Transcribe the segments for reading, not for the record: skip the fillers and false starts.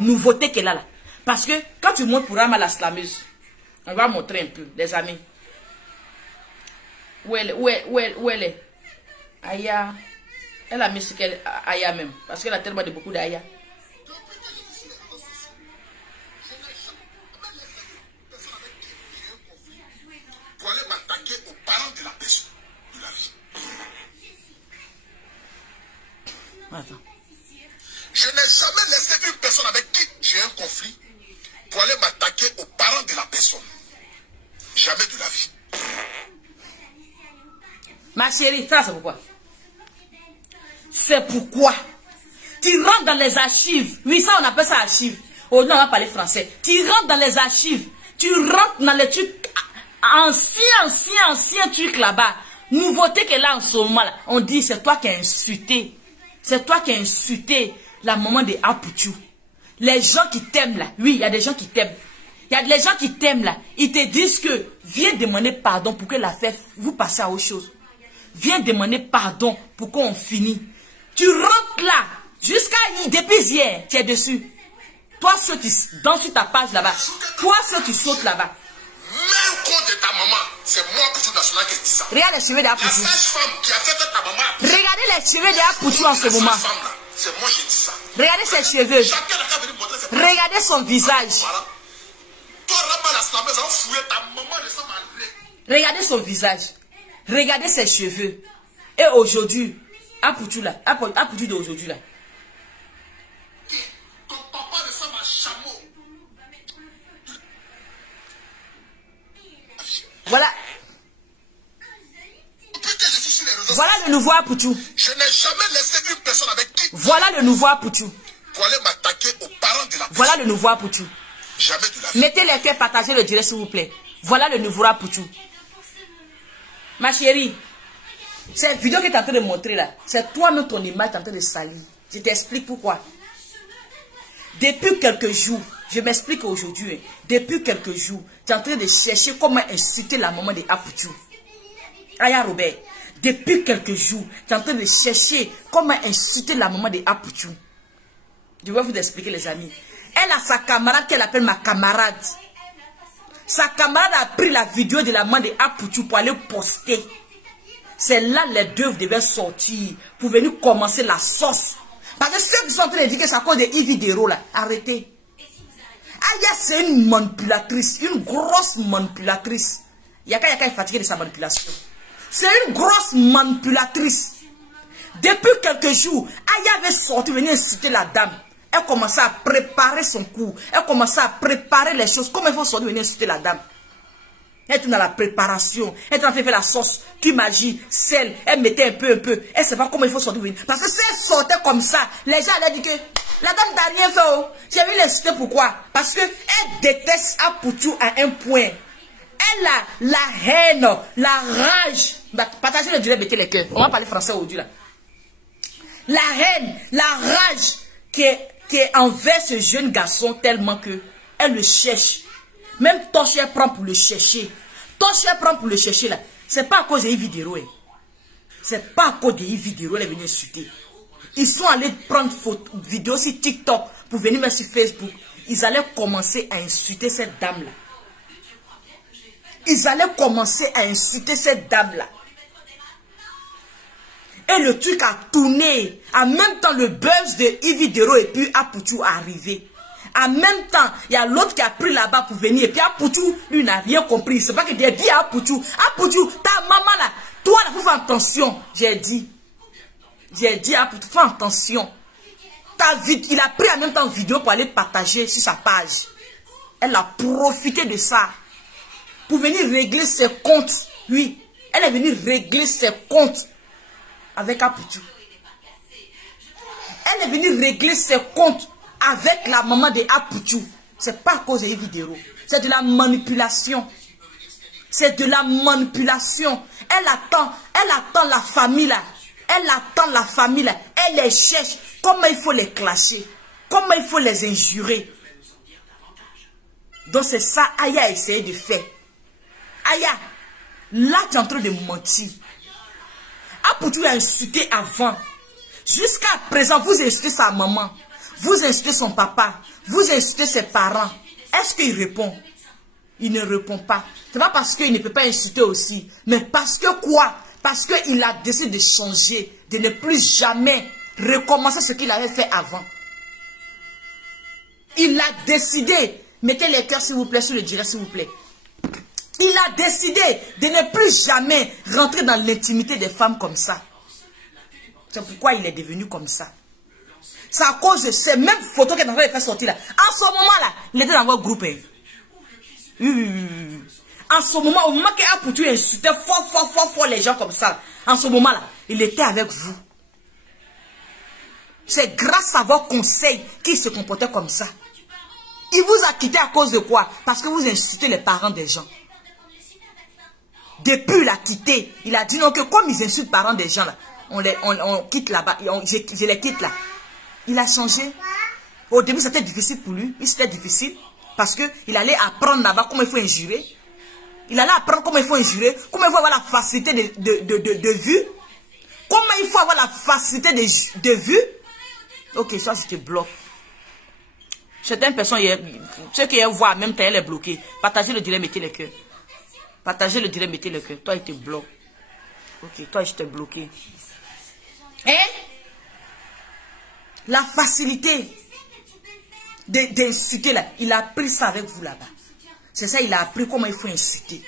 nouveauté qu'elle a là. Parce que quand tu montes pour Rama la slameuse, on va montrer un peu, les amis. Où elle est? Aya. Elle a mis ce qu'elle Aya même. Parce qu'elle a tellement de beaucoup d'Aya. Pour aller m'attaquer aux parents de la personne de la vie. Attends. Je n'ai jamais laissé une personne avec qui j'ai un conflit pour aller m'attaquer aux parents de la personne. Jamais de la vie. Ma chérie, ça c'est pourquoi? C'est pourquoi tu rentres dans les archives. Oui, ça on appelle ça archives. Oh non, on va parler français. Tu rentres dans les archives. Tu rentres dans les trucs anciens trucs là-bas. Nouveauté qu'elle a en ce moment là. On dit c'est toi qui as insulté. C'est toi qui as insulté la maman de Apoutou. Les gens qui t'aiment là. Oui, il y a des gens qui t'aiment. Il y a des gens qui t'aiment là. Ils te disent que viens demander pardon pour que l'affaire vous passez à autre chose. Viens demander pardon pour qu'on finisse. Tu rentres là. Jusqu'à depuis hier, tu es dessus. Toi, ceux qui dansent sur ta page là-bas. Toi, ceux qui sautent là-bas. Même compte de ta maman, c'est moi que je national qui dis ça. Regarde les cheveux d'Apoutou. La sage-femme qui a fait de ta maman. Regardez les cheveux d'Apoutou en ce moment. C'est moi qui dis ça. Regardez ses cheveux. Chacun n'a qu'à venir montrer ses parents. Regardez son visage. Toi, Rama la slameuse, on fouillait ta maman de sa malgré. Regardez son visage. Regardez ses cheveux. Et aujourd'hui, Apoutou là, Apoutou d'aujourd'hui là. Ton papa ressemble à chameau. Voilà. Depuis que je suis sur les réseaux, Voilà le nouveau Apoutou. je n'ai jamais laissé une personne avec qui Voilà le nouveau Apoutou. pour aller m'attaquer aux parents de la personne. Voilà le nouveau Apoutou. Jamais de la vie. Mettez les cœurs, partagez le direct s'il vous plaît. Voilà le nouveau Apoutou. Ma chérie, cette vidéo que tu es en train de montrer là, c'est toi-même ton image qui est en train de salir. Je t'explique pourquoi. Depuis quelques jours, je m'explique aujourd'hui, hein, depuis quelques jours, tu es en train de chercher comment insulter la maman de Apoutou. Aya Robert, depuis quelques jours, tu es en train de chercher comment insulter la maman de Apoutou. Je vais vous expliquer les amis. Elle a sa camarade qu'elle appelle ma camarade. Sa camarade a pris la vidéo de la maman de Apoutou pour aller poster. C'est là les deux devaient sortir pour venir commencer la sauce. Parce que ceux qui sont en train de dire que c'est à cause de Yves Dero là, arrêtez. Aya c'est une manipulatrice, une grosse manipulatrice. Yaka est fatigué de sa manipulation. C'est une grosse manipulatrice. Depuis quelques jours, Aya avait sorti, venir inciter la dame. Elle commençait à préparer son coup. Elle commençait à préparer les choses. Comment il faut sortir, venir inciter la dame. Elle était dans la préparation. Elle était en train de faire la sauce. Tu magie, sel. Elle mettait un peu. Elle ne sait pas comment il faut sortir, venir. Parce que si elle sortait comme ça, les gens allaient dire que la dame n'a rien fait. Oh. J'ai vu l'inciter pourquoi? Parce qu'elle déteste Apoutou à un point. Elle a la haine, la rage. Partagez le direct, mettez les cœurs. On va parler français aujourd'hui là. La haine, la rage qui est envers ce jeune garçon tellement que elle le cherche. Même Toche elle prend pour le chercher. Toche elle prend pour le chercher là. C'est pas à cause de Yves Dero. C'est pas à cause de Yves Dero elle est venue insulter. Ils sont allés prendre vidéos sur TikTok pour venir mettre sur Facebook. Ils allaient commencer à insulter cette dame là. Ils allaient commencer à insulter cette dame là. Et le truc a tourné. En même temps, le buzz de Yves Dero et puis Apoutou arrivé. En même temps, il y a l'autre qui a pris là-bas pour venir. Et puis Apoutou, lui, n'a rien compris. C'est pas que j'ai dit à Apoutou, ta maman là, toi là, faut faire attention. J'ai dit à Apoutou, fais attention. Il a pris en même temps une vidéo pour aller partager sur sa page. Elle a profité de ça pour venir régler ses comptes. Oui, elle est venue régler ses comptes avec Apoutou. Elle est venue régler ses comptes avec la maman de Apoutou. C'est pas à cause de Yves Dero. C'est de la manipulation. C'est de la manipulation. Elle attend la famille là. Elle attend la famille là. Elle les cherche. Comment il faut les clasher. Comment il faut les injurer. Donc c'est ça Aya a essayé de faire. Aya, là tu es en train de mentir. Apoutou a insulté avant. Jusqu'à présent, vous insultez sa maman. Vous insultez son papa. Vous insultez ses parents. Est-ce qu'il répond? Il ne répond pas. Ce n'est pas parce qu'il ne peut pas insulter aussi. Mais parce que quoi? Parce qu'il a décidé de changer. De ne plus jamais recommencer ce qu'il avait fait avant. Il a décidé. Mettez les cœurs s'il vous plaît sur le direct s'il vous plaît. Il a décidé de ne plus jamais rentrer dans l'intimité des femmes comme ça. C'est pourquoi il est devenu comme ça. C'est à cause de ces mêmes photos qu'il est en train de faire sortir là. En ce moment-là, il était dans votre groupe. Hein. En ce moment, au moment qu'il a pour tuer insulter fort les gens comme ça. En ce moment-là, il était avec vous. C'est grâce à vos conseils qu'il se comportait comme ça. Il vous a quitté à cause de quoi? Parce que vous insultez les parents des gens. Depuis il a quitté, il a dit non que comme ils insultent les parents des gens là, on quitte là-bas, je les quitte là. Il a changé. Au début c'était difficile pour lui, c'était difficile parce que il allait apprendre là-bas comment il faut injurer. Il allait apprendre comment il faut injurer, comment il faut avoir la facilité de vue, comment il faut avoir la facilité de vue. Ok, ça je te bloque. Certaines personnes, ceux qui voient en même temps, elle est bloquée. Partagez le direct, mettez le cœur. Partagez le direct, mettez le cœur. Toi, il te bloque. Ok, toi, je t'ai bloqué. Hein? La facilité d'insulter là, il a appris ça avec vous là-bas. C'est ça, il a appris comment il faut insulter.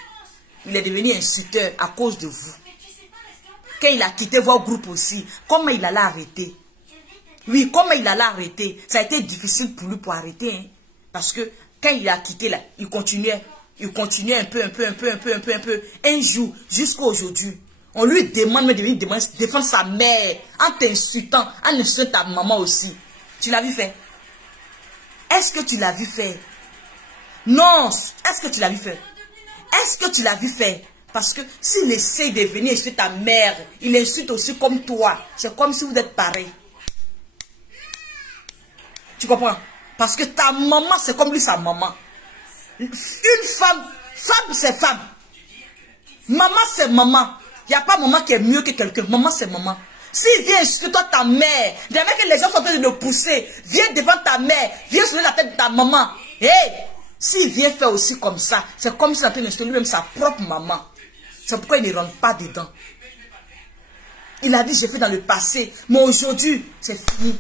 Il est devenu insulteur à cause de vous. Quand il a quitté votre groupe aussi, comment il allait arrêter? Oui, comment il allait arrêter? Ça a été difficile pour lui pour arrêter. Hein? Parce que quand il a quitté là, il continuait. Il continuait un peu. Un jour, jusqu'à aujourd'hui. On lui demande de venir défendre sa mère en t'insultant, en insultant ta maman aussi. Tu l'as vu faire? Est-ce que tu l'as vu faire? Non. Est-ce que tu l'as vu faire? Est-ce que tu l'as vu faire? Parce que s'il essaie de venir insulter ta mère, il insulte aussi comme toi. C'est comme si vous êtes pareil. Tu comprends? Parce que ta maman, c'est comme lui, sa maman. Une femme c'est femme. Maman, c'est maman. Il n'y a pas maman qui est mieux que quelqu'un. Maman, c'est maman. S'il vient insulter toi, ta mère, demain que les gens sont en train de le pousser, viens devant ta mère, viens sur la tête de ta maman. Hey, s'il vient faire aussi comme ça, c'est comme s'il est en train d'insulter lui-même sa propre maman. C'est pourquoi il ne rentre pas dedans. Il a dit, j'ai fait dans le passé, mais aujourd'hui, c'est fini.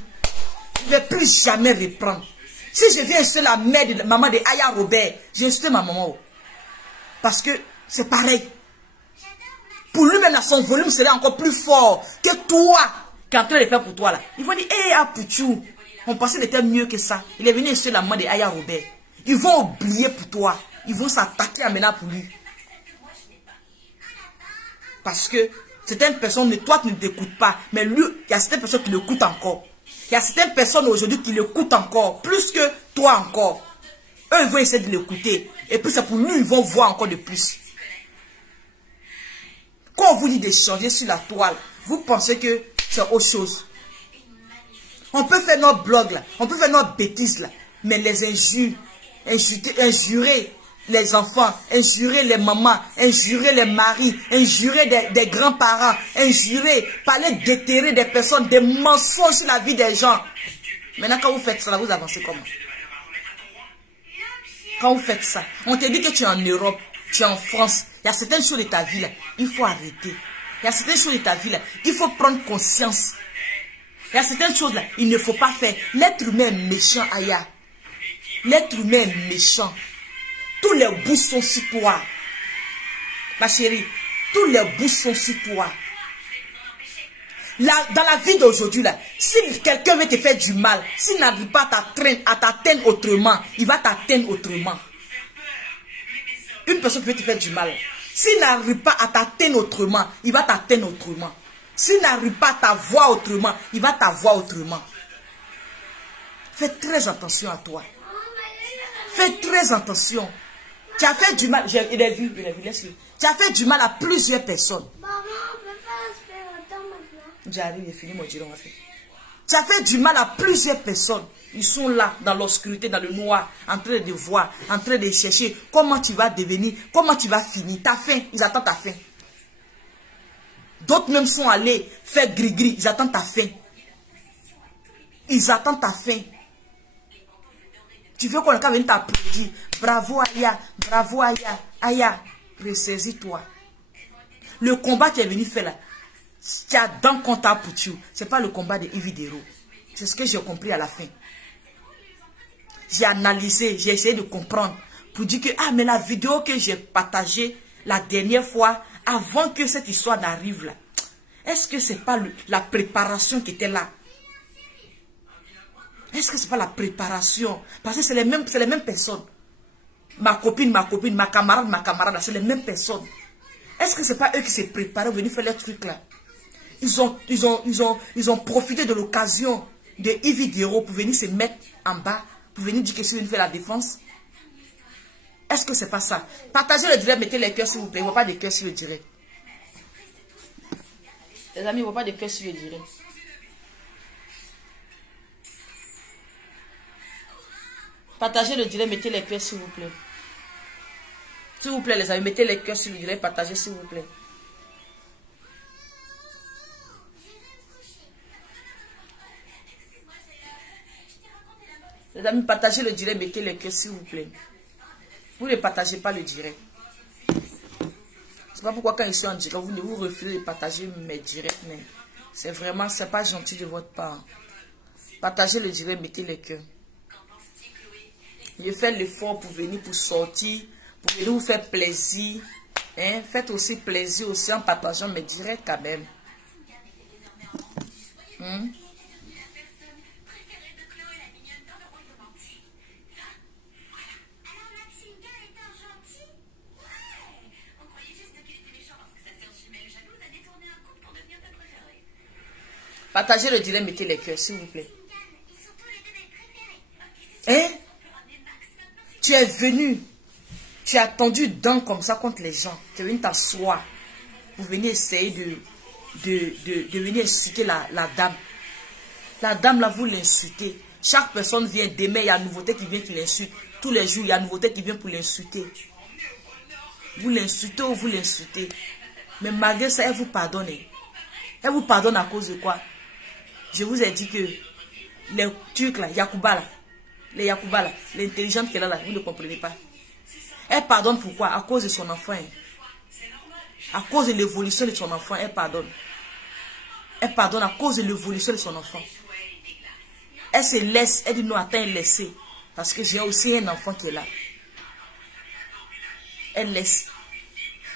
Je ne vais plus jamais reprendre. Si je viens insulter la mère de la maman de Aya Robert, j'ai insulté ma maman. Parce que c'est pareil. Pour lui-même, son volume serait encore plus fort que toi qui est en train de faire pour toi là. Il va dire, hé, Apouchou, on pensait qu'il était mieux que ça. Il est venu insulter la maman de Aya Robert. Ils vont oublier pour toi. Ils vont s'attaquer à maintenant pour lui. Parce que certaines personnes, toi tu ne t'écoutes pas, mais lui, il y a certaines personnes qui l'écoutent encore. Il y a certaines personnes aujourd'hui qui l'écoutent encore, plus que toi encore. Eux, ils vont essayer de l'écouter. Et puis c'est pour lui, ils vont voir encore de plus. Quand on vous dit d'échanger sur la toile, vous pensez que c'est autre chose. On peut faire notre blog là, on peut faire notre bêtise là, mais les injures, injurer les enfants, injurer les mamans, injurer les maris, injurer des grands-parents, injurer, parler déterrer des personnes, des mensonges sur la vie des gens. Maintenant, quand vous faites ça, vous avancez comment? Quand vous faites ça, on te dit que tu es en Europe, tu es en France, il y a certaines choses de ta vie là, il faut arrêter. Il y a certaines choses de ta vie là, il faut prendre conscience. Il y a certaines choses là, il ne faut pas faire. L'être humain est méchant, Aya. L'être humain est méchant. Tous les bouts sont sur toi. Ma chérie, tous les bouts sont sur toi. Là, dans la vie d'aujourd'hui, là, si quelqu'un veut te faire du mal, s'il n'arrive pas à t'atteindre autrement, il va t'atteindre autrement. Une personne qui veut te faire du mal, s'il n'arrive pas à t'atteindre autrement, il va t'atteindre autrement. S'il n'arrive pas à t'avoir autrement, il va t'avoir autrement. Fais très attention à toi. Fais très attention. Tu as fait du mal, il a vu, laisse-le. Tu as fait du mal à plusieurs personnes. Maman, on peut pas faire autant maintenant. J'arrive, j'ai fini mon direct, on va faire. Tu as fait du mal à plusieurs personnes. Ils sont là, dans l'obscurité, dans le noir, en train de voir, en train de chercher comment tu vas devenir, comment tu vas finir. Ta fin, ils attendent ta fin. D'autres même sont allés faire gris-gris, ils attendent ta fin. Ils attendent ta fin. Tu veux qu'on vienne t'applaudir. Bravo Aya, bravo Aya. Aya, ressaisis-toi. Le combat que tu es venu faire là, tu as dans compte à Poutou. Ce n'est pas le combat de Ividero. C'est ce que j'ai compris à la fin. J'ai analysé, j'ai essayé de comprendre. Pour dire que, ah, mais la vidéo que j'ai partagée la dernière fois, avant que cette histoire n'arrive là, est-ce que ce n'est pas la préparation qui était là? Est-ce que ce n'est pas la préparation? Parce que c'est les mêmes personnes. Ma copine, ma camarade, c'est les mêmes personnes. Est-ce que ce n'est pas eux qui s'est préparés pour venir faire les trucs là? Ils ont profité de l'occasion de Ividero pour venir se mettre en bas, pour venir dire que si vous venez faire la défense. Est-ce que c'est pas ça? Partagez le direct, mettez les cœurs s'il vous plaît. Il ne voit pas de cœurs sur le direct. Les amis, il ne voit pas de cœurs sur le direct. Partagez le direct, mettez les cœurs s'il vous plaît. S'il vous plaît les amis, mettez les cœurs sur le direct, partagez s'il vous plaît. Les amis, partagez le direct, mettez les cœurs s'il vous plaît. Vous ne partagez pas le direct. C'est pas pourquoi quand ils sont en direct, vous refusez de partager mes directs, mais c'est vraiment, c'est pas gentil de votre part. Partagez le direct, mettez les cœurs. Je fais l'effort pour venir, pour sortir, pour venir vous faire plaisir. Hein? Faites aussi plaisir aussi en partageant mes directs quand même. Partagez le direct, mettez les cœurs, s'il vous plaît. Hein? Tu es venu, tu as tendu dents comme ça contre les gens. Tu es venu t'asseoir pour venir essayer de venir insulter la dame. La dame là, vous l'insultez. Chaque personne vient, demain, il y a une nouveauté qui vient qui l'insulte. Tous les jours, il y a une nouveauté qui vient pour l'insulter. Vous l'insultez ou vous l'insultez. Mais malgré ça, elle vous pardonne. Elle vous pardonne à cause de quoi? Je vous ai dit que les Turcs là, Yacouba là, les Yacouba là, l'intelligente qu'elle a là, vous ne comprenez pas. Elle pardonne pourquoi? À cause de son enfant. À cause de l'évolution de son enfant, elle pardonne. Elle pardonne à cause de l'évolution de son enfant. Elle se laisse, elle dit non, attends, laissez. Parce que j'ai aussi un enfant qui est là. Elle laisse.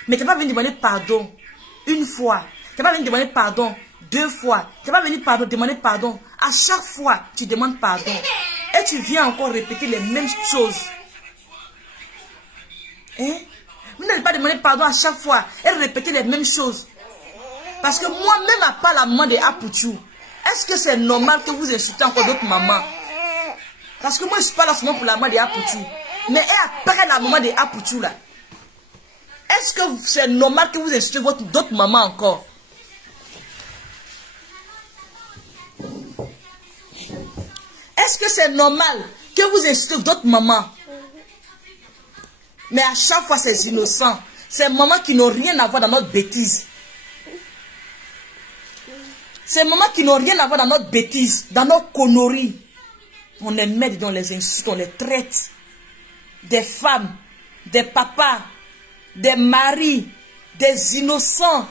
Mais tu n'es pas venu demander pardon une fois. Tu n'es pas venu demander pardon 2 fois. Tu n'es pas venu demander pardon. À chaque fois, tu demandes pardon. Et tu viens encore répéter les mêmes choses. Hein? Vous n'allez pas demander pardon à chaque fois. Et répéter les mêmes choses. Parce que moi-même, à part la maman de Apoutou, est-ce que c'est normal que vous insultez encore d'autres mamans? Parce que moi, je ne suis pas là seulement pour la maman de Apoutou. Mais après la maman de Apoutou, là, est-ce que c'est normal que vous insultez d'autres mamans encore? Est-ce que c'est normal que vous insultez d'autres mamans? Mais à chaque fois, c'est innocent. C'est mamans qui n'ont rien à voir dans notre bêtise. C'est mamans qui n'ont rien à voir dans notre bêtise, dans nos conneries. On les met dans les insultes, on les traite. Des femmes, des papas, des maris, des innocents,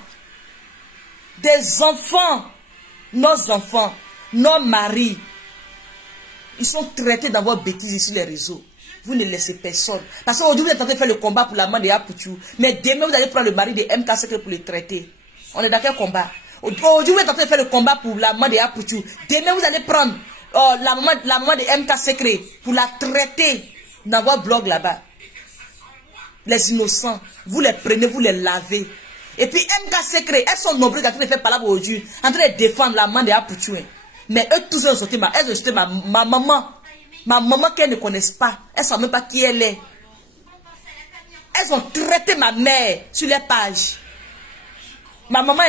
des enfants, nos maris. Ils sont traités dans votre bêtise sur les réseaux. Vous ne laissez personne. Parce qu'aujourd'hui, vous êtes en train de faire le combat pour la main de Apoutou. Mais demain, vous allez prendre le mari de MK Secret pour le traiter. On est dans quel combat? Aujourd'hui, vous êtes en train de faire le combat pour la maman de Apoutou. Demain, vous allez prendre la maman de MK Secret pour la traiter dans votre blog là-bas. Les innocents, vous les prenez, vous les lavez. Et puis MK Secret, elles sont nombreuses en train de faire parler aujourd'hui, en train de défendre la maman de Apoutou. Mais eux tous ont sorti elles ont sorti ma maman. Ma maman qu'elles ne connaissent pas. Elles ne savent même pas qui elle est. Elles ont traité ma mère sur les pages. Ma maman,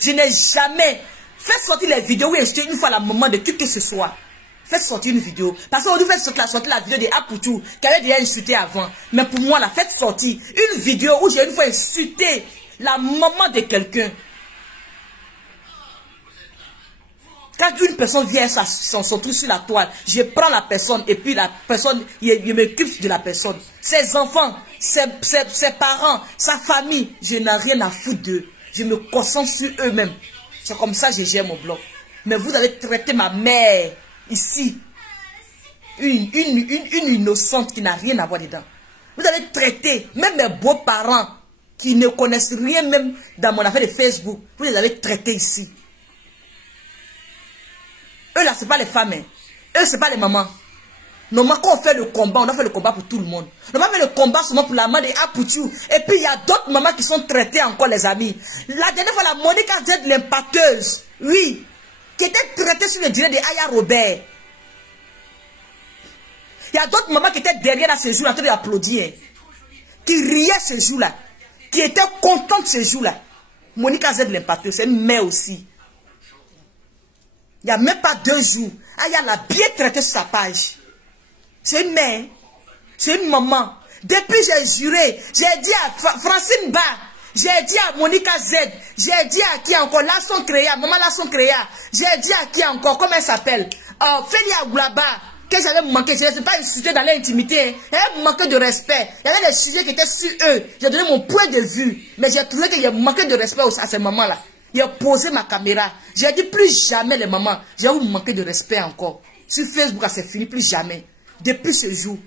je n'ai jamais fait sortir les vidéos où insulté une fois la maman de qui que ce soit. Faites sortir une vidéo. Parce qu'aujourd'hui, faites sortir la vidéo de Apoutou qui avait déjà insulté avant. Mais pour moi, là, faites sortir une vidéo où j'ai une fois insulté la maman de quelqu'un. Quand une personne vient son truc sur la toile, je prends la personne et puis la personne, je m'occupe de la personne. Ses enfants, ses parents, sa famille, je n'ai rien à foutre d'eux. Je me concentre sur eux-mêmes. C'est comme ça que je gère mon blog. Mais vous avez traité ma mère ici. Une innocente qui n'a rien à voir dedans. Vous avez traité même mes beaux-parents qui ne connaissent rien même dans mon affaire de Facebook. Vous les avez traités ici. Eux là, ce n'est pas les femmes. Hein. Eux, ce n'est pas les mamans. Normalement, quand on fait le combat, on a fait le combat pour tout le monde. On n'a pas fait le combat seulement pour la maman de Apoutou. Et puis, il y a d'autres mamans qui sont traitées encore, les amis. La dernière fois, la Monica Z, l'impacteuse, oui, qui était traitée sur le direct de Aya Robert. Il y a d'autres mamans qui étaient derrière à ce jour, en train d'applaudir, qui riaient ce jour-là, qui étaient contentes ce jour-là. Monica Z, l'impacteuse, c'est une mère aussi. Il n'y a même pas 2 jours. Aya l'a bien traité sur sa page. C'est une mère, c'est une maman. Depuis j'ai juré, j'ai dit à Francine Ba, j'ai dit à Monica Z, j'ai dit à qui encore, Lasson Créa, maman Lasson Créa, j'ai dit à qui encore, comment elle s'appelle, Félia Goulaba, que j'avais manqué, je ne sais pas insulté dans l'intimité, elle manquait de respect. Il y avait des sujets qui étaient sur eux, j'ai donné mon point de vue, mais j'ai trouvé qu'il y a manqué de respect à ces mamans-là. J'ai posé ma caméra, j'ai dit plus jamais les mamans, j'ai eu manqué de respect encore. Sur Facebook, c'est fini, plus jamais. Depuis ce jour,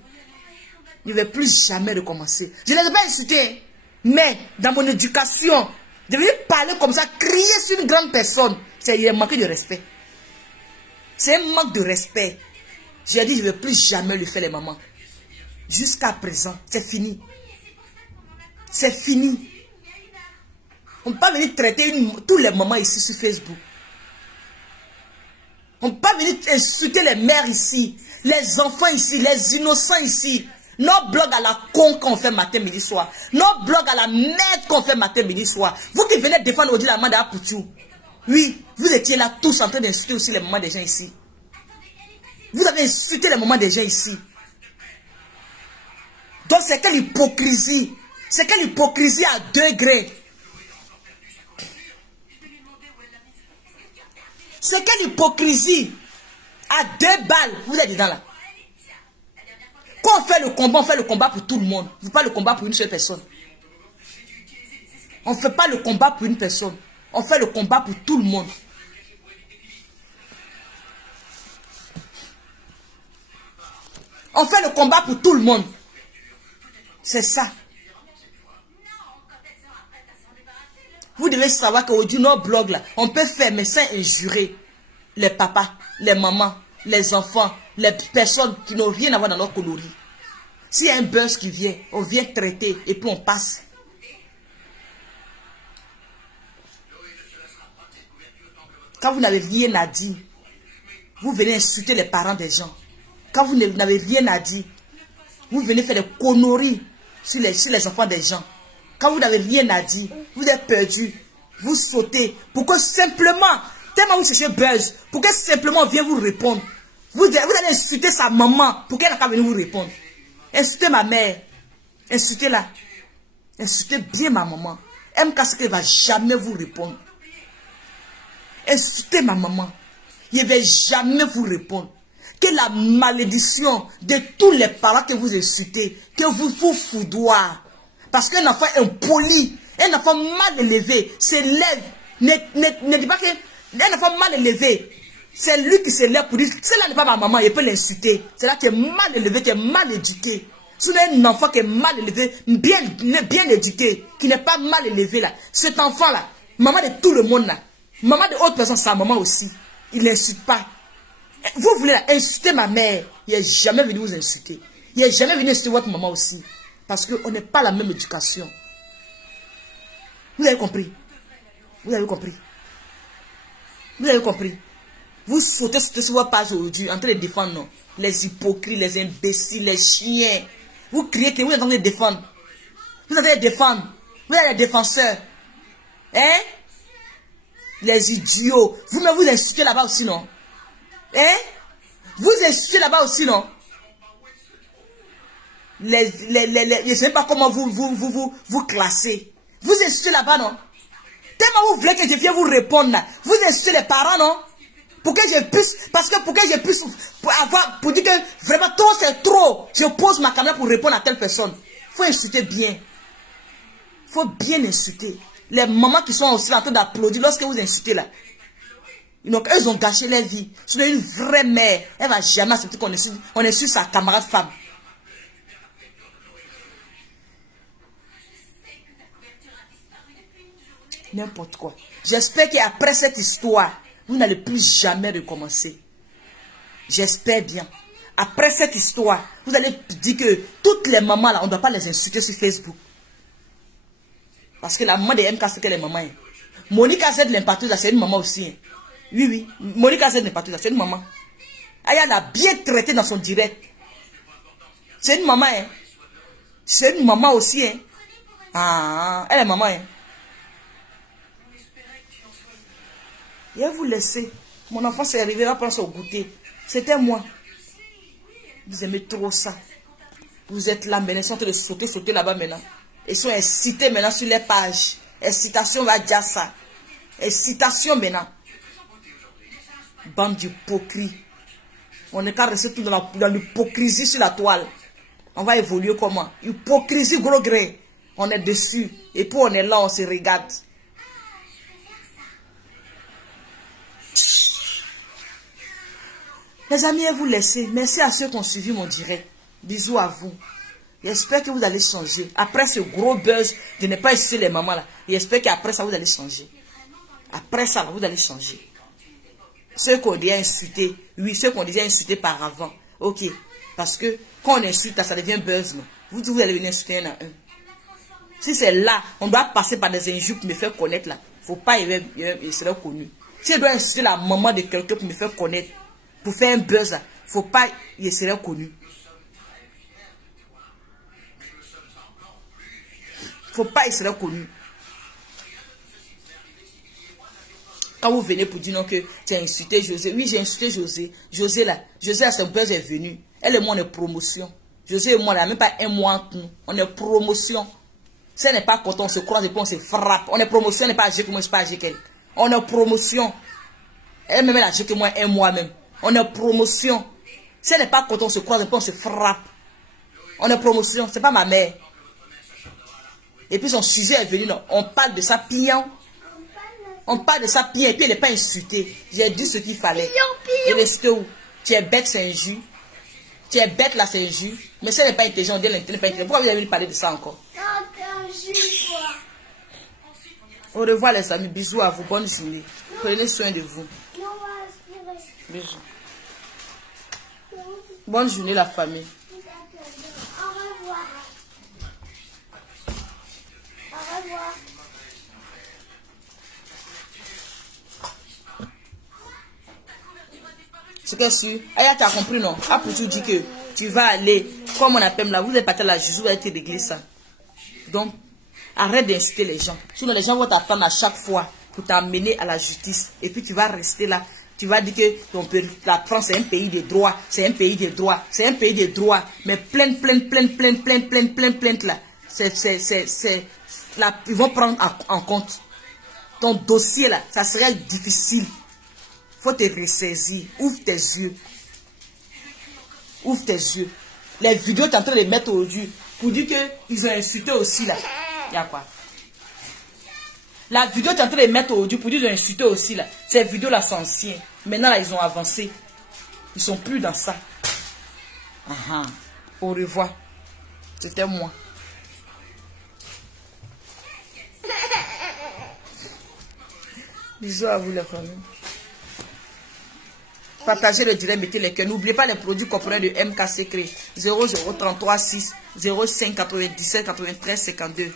je ne vais plus jamais recommencer. Je ne les ai pas insultés, mais dans mon éducation, de venir parler comme ça, crier sur une grande personne, c'est un manque de respect. C'est un manque de respect. J'ai dit, je ne vais plus jamais le faire, les mamans. Jusqu'à présent, c'est fini. C'est fini. On ne peut pas venir traiter tous les mamans ici sur Facebook. On ne peut pas venir insulter les mères ici, les enfants ici, les innocents ici. Nos blogs à la con qu'on fait matin, midi, soir. Nos blogs à la merde qu'on fait matin, midi, soir. Vous qui venez défendre Odi la main d'Apoutou. Oui, vous étiez là tous en train d'insulter aussi les mamans des gens ici. Vous avez insulté les mamans des gens ici. Donc c'est quelle hypocrisie. C'est quelle hypocrisie à degrés. C'est quelle hypocrisie. À 2 balles, vous êtes dedans là. Quand on fait le combat pour tout le monde. On ne fait pas le combat pour une seule personne. On ne fait pas le combat pour une personne. On fait le combat pour tout le monde. On fait le combat pour tout le monde. C'est ça. Vous devez savoir qu'aujourd'hui, nos blogs là, on peut faire, mais sans injurer les papas, les mamans, les enfants, les personnes qui n'ont rien à voir dans leur coloris. S'il y a un buzz qui vient, on vient traiter et puis on passe. Quand vous n'avez rien à dire, vous venez insulter les parents des gens. Quand vous n'avez rien à dire, vous venez faire des conneries sur les enfants des gens. Quand vous n'avez rien à dire, vous êtes perdu, vous sautez. Pour que simplement, tellement vous cherchez buzz, pour que simplement on vienne vous répondre. Vous allez insulter sa maman pour qu'elle n'a pas venir vous répondre. Insultez ma mère, insultez-la. Insultez bien ma maman. MK ne va jamais vous répondre. Insultez ma maman. Il ne va jamais vous répondre. Que la malédiction de tous les parents que vous insultez, que vous foudoir. Parce qu'un enfant impoli, un enfant mal élevé, s'élève. Ne dis pas qu'un enfant mal élevé, c'est lui qui s'élève pour dire, celle-là n'est pas ma maman, il peut l'insulter. C'est là qui est mal élevé, qui est mal éduqué. Si vous avez un enfant qui est mal élevé, bien éduqué, qui n'est pas mal élevé là, cet enfant-là, maman de tout le monde là, maman de autres personnes, sa maman aussi, il n'insulte pas. Vous voulez là, insulter ma mère, il n'est jamais venu vous insulter. Il n'est jamais venu insulter votre maman aussi. Parce qu'on n'est pas la même éducation. Vous avez compris? Vous avez compris? Vous avez compris? Vous sautez sur votre page aujourd'hui en train de défendre non, les hypocrites, les imbéciles, les chiens. Vous criez que vous êtes en train de défendre. Vous êtes en train de défendre. Vous êtes les défenseurs. Hein? Les idiots. Vous-même vous insultez là-bas aussi, non? Hein? Vous insultez là-bas aussi, non? Je ne sais pas comment vous classez. Vous insultez là-bas, non? Tellement vous voulez que je vienne vous répondre là. Vous insultez les parents, non? Pour que je puisse, parce que pour que je puisse pour dire que vraiment trop c'est trop, je pose ma caméra pour répondre à telle personne. Il faut insulter bien. Il faut bien insulter. Les mamans qui sont aussi en train d'applaudir lorsque vous insultez là. Donc, eux ont gâché leur vie. C'est une vraie mère. Elle ne va jamais accepter qu'on insulte sa camarade femme. N'importe quoi. J'espère qu'après cette histoire, vous n'allez plus jamais recommencer. J'espère bien. Après cette histoire, vous allez dire que toutes les mamans là, on ne doit pas les insulter sur Facebook. Parce que la maman de MK, c'est que les mamans. Hein. Monica Z, l'impacteuse, c'est une maman aussi. Hein. Oui, oui. Monica Z, l'impacteuse, c'est une maman. Elle l'a bien traité dans son direct. C'est une maman. Hein. C'est une maman aussi. Hein. Ah, elle est maman. Hein. Je vais vous laisser. Mon enfant s'est arrivé là prendre son goûter. C'était moi. Vous aimez trop ça. Vous êtes là maintenant. Ils sont en train de sauter là-bas maintenant. Ils sont incités maintenant sur les pages. Incitation va dire ça. Incitation maintenant. Bande d'hypocrites. On n'est qu'à rester tout dans l'hypocrisie sur la toile. On va évoluer comment? Hypocrisie gros gré. On est dessus. Et puis on est là, on se regarde. Les amis, je vais vous laisser. Merci à ceux qui ont suivi mon direct. Bisous à vous. J'espère que vous allez changer. Après ce gros buzz de ne pas insulter les mamans là, j'espère qu'après ça, vous allez changer. Après ça, vous allez changer. Ceux qu'on déjà insulté, oui, ceux qu'on déjà insulté par avant. Ok. Parce que quand on insulte, ça devient buzz. Non? Vous allez venir insulter un à un. Si c'est là, on doit passer par des injures pour me faire connaître là. Faut pas, il serait connu. Si je dois insulter la maman de quelqu'un pour me faire connaître, pour faire un buzz là, faut pas, il serait connu. Faut pas, il serait connu. Quand vous venez pour dire non que tu as insulté José. Oui, j'ai insulté José. José là, son buzz est venu. Elle et moi, on est promotion. José et moi, on n'a même pas un mois entre nous. On est promotion. Si elle n'est pas content, on se croise et puis on se frappe. On est promotion, elle n'est pas âgée que moi, je ne suis pas âgée qu'elle. On est promotion. Elle même est âgée que moi, un mois même. On est promotion. Si elle n'est pas content, on se croise et puis on se frappe. On est promotion. Ce n'est pas ma mère. Et puis son sujet est venu, non. On parle de sa pion. On parle de sa pion et puis elle n'est pas insultée. J'ai dit ce qu'il fallait. Et est-ce où tu es bête, c'est injure. Tu es bête là, c'est injure. Mais si elle n'est pas intelligente, elle n'est pas intelligente. Pourquoi vous avez parler de ça encore? Au revoir les amis. Bisous à vous. Bonne journée. Prenez soin de vous. Bisous. Bonne journée la famille. Au revoir. Au revoir. C'est que si, Aya, tu as compris, non? Après, tu dis que tu vas aller, comme on appelle là, vous êtes parti à la justice, vous allez te régler ça. Donc, arrête d'insulter les gens. Sinon, les gens vont t'attendre à chaque fois pour t'amener à la justice. Et puis, tu vas rester là. Tu vas dire que la France, c'est un pays de droit. C'est un pays de droit. C'est un pays de droit. Mais plainte là. Là, ils vont prendre en compte. Ton dossier là, ça serait difficile. Faut te ressaisir. Ouvre tes yeux. Ouvre tes yeux. Les vidéos, tu es en train de les mettre aujourd'hui pour dire qu'ils ont insulté aussi là. Il y a quoi? La vidéo, tu es en train de les mettre aujourd'hui pour dire qu'ils ont insulté aussi là. Ces vidéos là sont anciennes. Maintenant là, ils ont avancé. Ils sont plus dans ça. Au revoir. C'était moi. Bisous à vous les familles. Partagez le direct, mettez les cœurs. N'oubliez pas les produits comprenés de MK Secret. 0033 6 05 97 93 52.